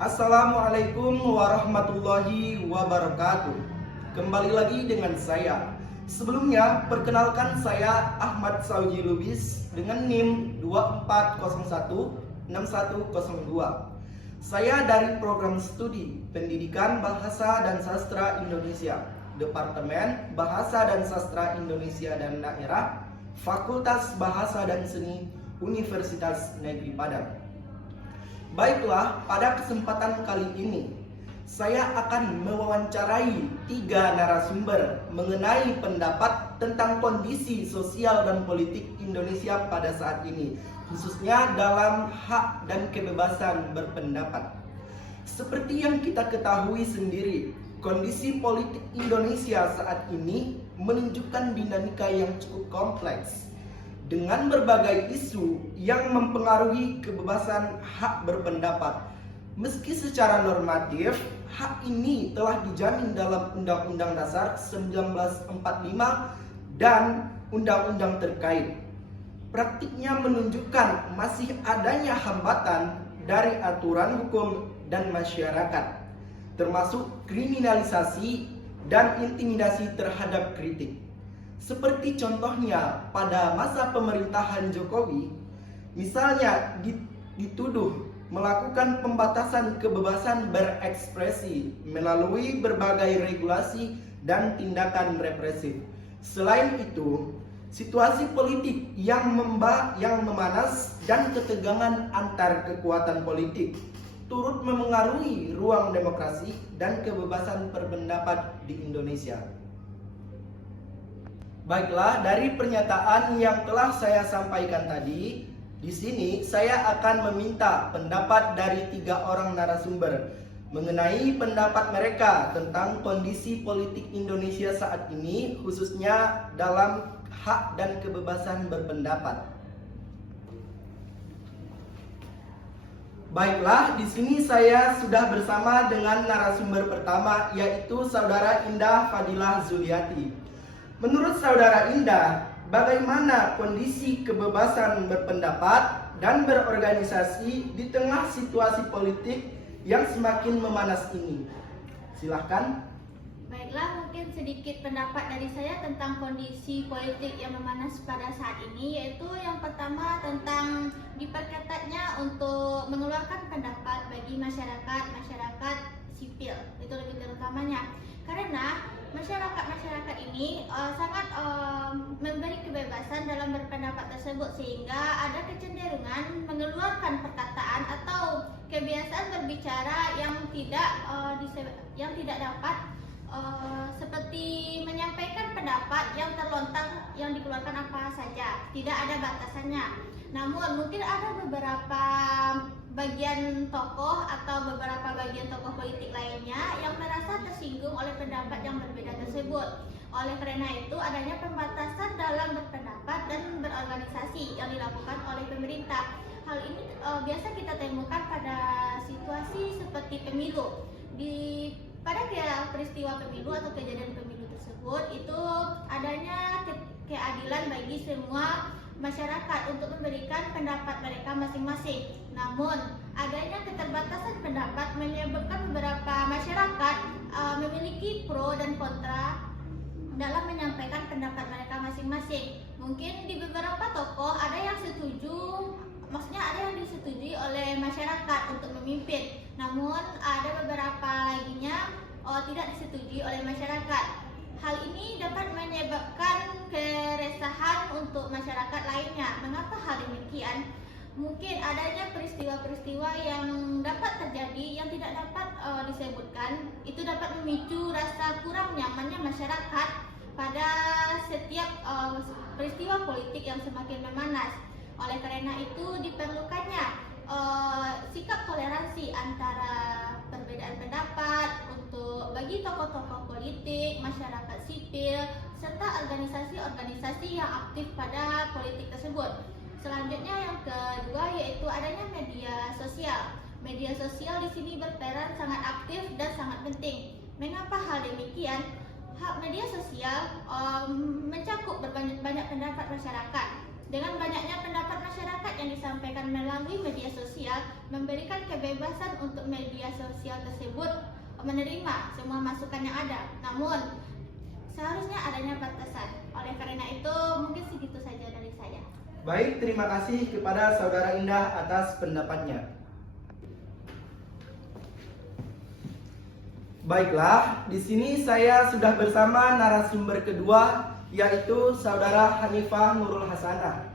Assalamualaikum warahmatullahi wabarakatuh. Kembali lagi dengan saya. Sebelumnya, perkenalkan saya Ahmad Sauji Lubis dengan NIM 24016102. Saya dari Program Studi Pendidikan Bahasa dan Sastra Indonesia, Departemen Bahasa dan Sastra Indonesia dan Daerah, Fakultas Bahasa dan Seni, Universitas Negeri Padang. Baiklah, pada kesempatan kali ini saya akan mewawancarai 3 narasumber mengenai pendapat tentang kondisi sosial dan politik Indonesia pada saat ini, khususnya dalam hak dan kebebasan berpendapat. Seperti yang kita ketahui sendiri, kondisi politik Indonesia saat ini menunjukkan dinamika yang cukup kompleks, dengan berbagai isu yang mempengaruhi kebebasan hak berpendapat. Meski secara normatif, hak ini telah dijamin dalam Undang-Undang Dasar 1945 dan undang-undang terkait. Praktiknya menunjukkan masih adanya hambatan dari aturan hukum dan masyarakat, termasuk kriminalisasi dan intimidasi terhadap kritik. Seperti contohnya pada masa pemerintahan Jokowi, misalnya dituduh melakukan pembatasan kebebasan berekspresi melalui berbagai regulasi dan tindakan represif. Selain itu, situasi politik yang memanas dan ketegangan antar kekuatan politik turut memengaruhi ruang demokrasi dan kebebasan berpendapat di Indonesia. Baiklah, dari pernyataan yang telah saya sampaikan tadi, di sini saya akan meminta pendapat dari 3 orang narasumber mengenai pendapat mereka tentang kondisi politik Indonesia saat ini, khususnya dalam hak dan kebebasan berpendapat. Baiklah, di sini saya sudah bersama dengan narasumber pertama, yaitu Saudara Indah Fadilah Zuliati. Menurut Saudara Indah, bagaimana kondisi kebebasan berpendapat dan berorganisasi di tengah situasi politik yang semakin memanas ini? Silahkan. Baiklah, mungkin sedikit pendapat dari saya tentang kondisi politik yang memanas pada saat ini, yaitu yang pertama tentang diperketatnya untuk mengeluarkan pendapat bagi masyarakat sipil, itu lebih terutamanya. Karena masyarakat ini sangat memberi kebebasan dalam berpendapat tersebut, sehingga ada kecenderungan mengeluarkan perkataan atau kebiasaan berbicara yang tidak dapat seperti menyampaikan pendapat yang terlontar, yang dikeluarkan apa saja, tidak ada batasannya. Namun mungkin ada beberapa bagian tokoh atau beberapa bagian tokoh politik lainnya yang merasa tersinggung oleh pendapat yang berbeda tersebut. Oleh karena itu, adanya pembatasan dalam berpendapat dan berorganisasi yang dilakukan oleh pemerintah. Hal ini biasa kita temukan pada situasi seperti pemilu. Pada peristiwa pemilu atau kejadian pemilu tersebut, itu adanya keadilan bagi semua masyarakat untuk memberikan pendapat mereka masing-masing. Namun, adanya keterbatasan pendapat menyebabkan beberapa masyarakat memiliki pro dan kontra dalam menyampaikan pendapat mereka masing-masing. Mungkin di beberapa tokoh ada yang setuju, maksudnya ada yang disetujui oleh masyarakat untuk memimpin. Namun ada beberapa lainnya tidak disetujui oleh masyarakat. Hal ini dapat menyebabkan keresahan untuk masyarakat lainnya. Mengapa hal demikian? Mungkin adanya peristiwa-peristiwa yang dapat terjadi yang tidak dapat disebutkan. Itu dapat memicu rasa kurang nyamannya masyarakat pada setiap peristiwa politik yang semakin memanas. Oleh karena itu diperlukannya sikap toleransi antara perbedaan pendapat bagi tokoh-tokoh politik, masyarakat sipil, serta organisasi-organisasi yang aktif pada politik tersebut. Selanjutnya yang kedua yaitu adanya media sosial. Media sosial di sini berperan sangat aktif dan sangat penting. Mengapa hal demikian? Media sosial mencakup berbanyak pendapat masyarakat. Dengan banyaknya pendapat masyarakat yang disampaikan melalui media sosial, memberikan kebebasan untuk media sosial tersebut menerima semua masukan yang ada. Namun, seharusnya adanya batasan. Oleh karena itu, mungkin segitu saja dari saya. Baik, terima kasih kepada Saudara Indah atas pendapatnya. Baiklah, di sini saya sudah bersama narasumber kedua, yaitu Saudara Hanifah Nurul Hasanah.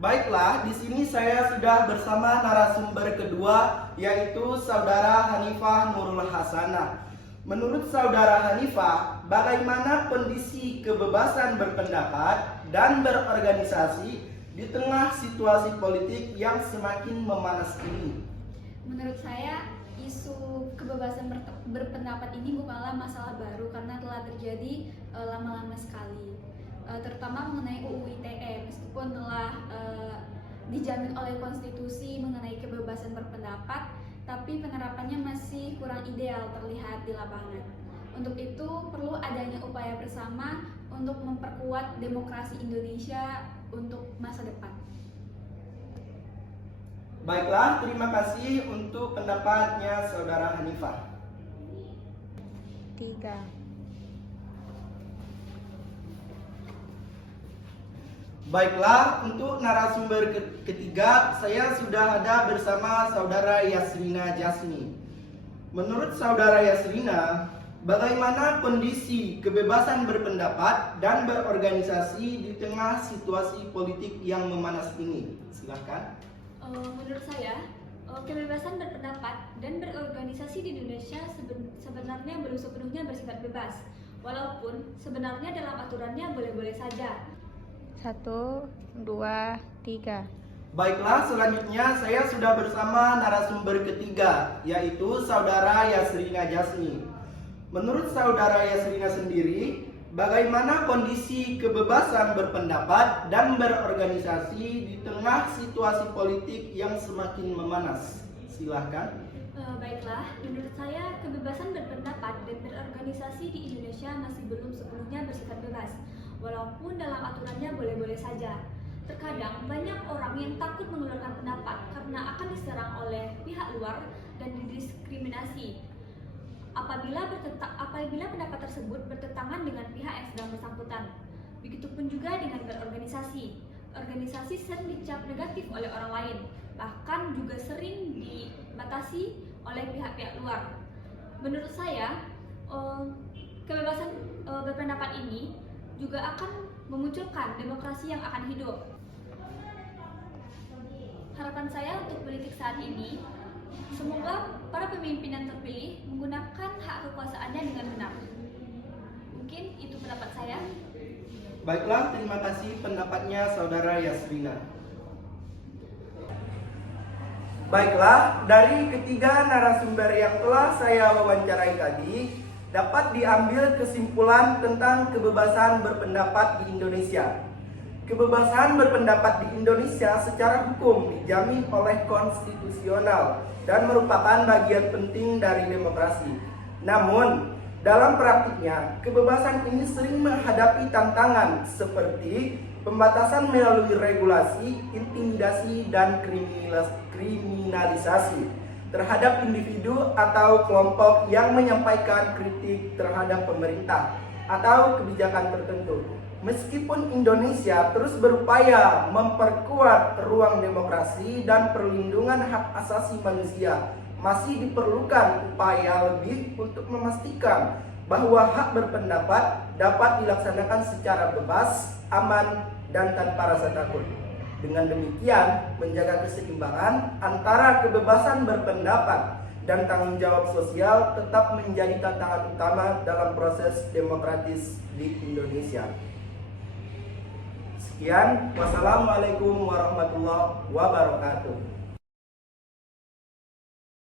Baiklah, di sini saya sudah bersama narasumber kedua, yaitu Saudara Hanifah Nurul Hasanah. Menurut Saudara Hanifah, bagaimana kondisi kebebasan berpendapat dan berorganisasi di tengah situasi politik yang semakin memanas ini? Menurut saya, isu kebebasan berpendapat ini bukanlah masalah baru karena telah terjadi lama-lama sekali, terutama mengenai UU ITE. Meskipun telah dijamin oleh konstitusi mengenai kebebasan berpendapat, tapi penerapannya masih kurang ideal terlihat di lapangan. Untuk itu perlu adanya upaya bersama untuk memperkuat demokrasi Indonesia untuk masa depan. Baiklah, terima kasih untuk pendapatnya Saudara Hanifah. 3. Baiklah, untuk narasumber ketiga, saya sudah ada bersama Saudara Yasrina Jasmi. Menurut Saudara Yasrina, bagaimana kondisi kebebasan berpendapat dan berorganisasi di tengah situasi politik yang memanas ini? Silakan. Menurut saya, kebebasan berpendapat dan berorganisasi di Indonesia sebenarnya belum sepenuhnya bersifat bebas, walaupun sebenarnya dalam aturannya boleh-boleh saja. 1, 2, 3. Baiklah, selanjutnya saya sudah bersama narasumber ketiga, yaitu Saudara Yasrina Jasmi. Menurut Saudara Yasrina sendiri, bagaimana kondisi kebebasan berpendapat dan berorganisasi di tengah situasi politik yang semakin memanas? Silahkan. Baiklah, menurut saya kebebasan berpendapat dan berorganisasi di Indonesia masih belum sepenuhnya bersifat bebas, walaupun dalam aturannya boleh-boleh saja. Terkadang banyak orang yang takut mengeluarkan pendapat karena akan diserang oleh pihak luar dan didiskriminasi apabila pendapat tersebut bertentangan dengan pihak yang sedang bersangkutan. Begitupun juga dengan berorganisasi. Organisasi sering dicap negatif oleh orang lain, bahkan juga sering dibatasi oleh pihak-pihak luar. Menurut saya, kebebasan berpendapat ini juga akan memunculkan demokrasi yang akan hidup. Harapan saya untuk politik saat ini, semoga para pemimpin yang terpilih menggunakan hak kekuasaannya dengan benar. Mungkin itu pendapat saya. Baiklah, terima kasih pendapatnya Saudara Yasrina. Baiklah, dari ketiga narasumber yang telah saya wawancarai tadi, dapat diambil kesimpulan tentang kebebasan berpendapat di Indonesia. Kebebasan berpendapat di Indonesia secara hukum dijamin oleh konstitusional dan merupakan bagian penting dari demokrasi. Namun, dalam praktiknya, kebebasan ini sering menghadapi tantangan seperti pembatasan melalui regulasi, intimidasi, dan kriminalisasi terhadap individu atau kelompok yang menyampaikan kritik terhadap pemerintah atau kebijakan tertentu. Meskipun Indonesia terus berupaya memperkuat ruang demokrasi dan perlindungan hak asasi manusia, masih diperlukan upaya lebih untuk memastikan bahwa hak berpendapat dapat dilaksanakan secara bebas, aman, dan tanpa rasa takut. Dengan demikian, menjaga keseimbangan antara kebebasan berpendapat dan tanggung jawab sosial tetap menjadi tantangan utama dalam proses demokratis di Indonesia. Sekian, wassalamualaikum warahmatullahi wabarakatuh.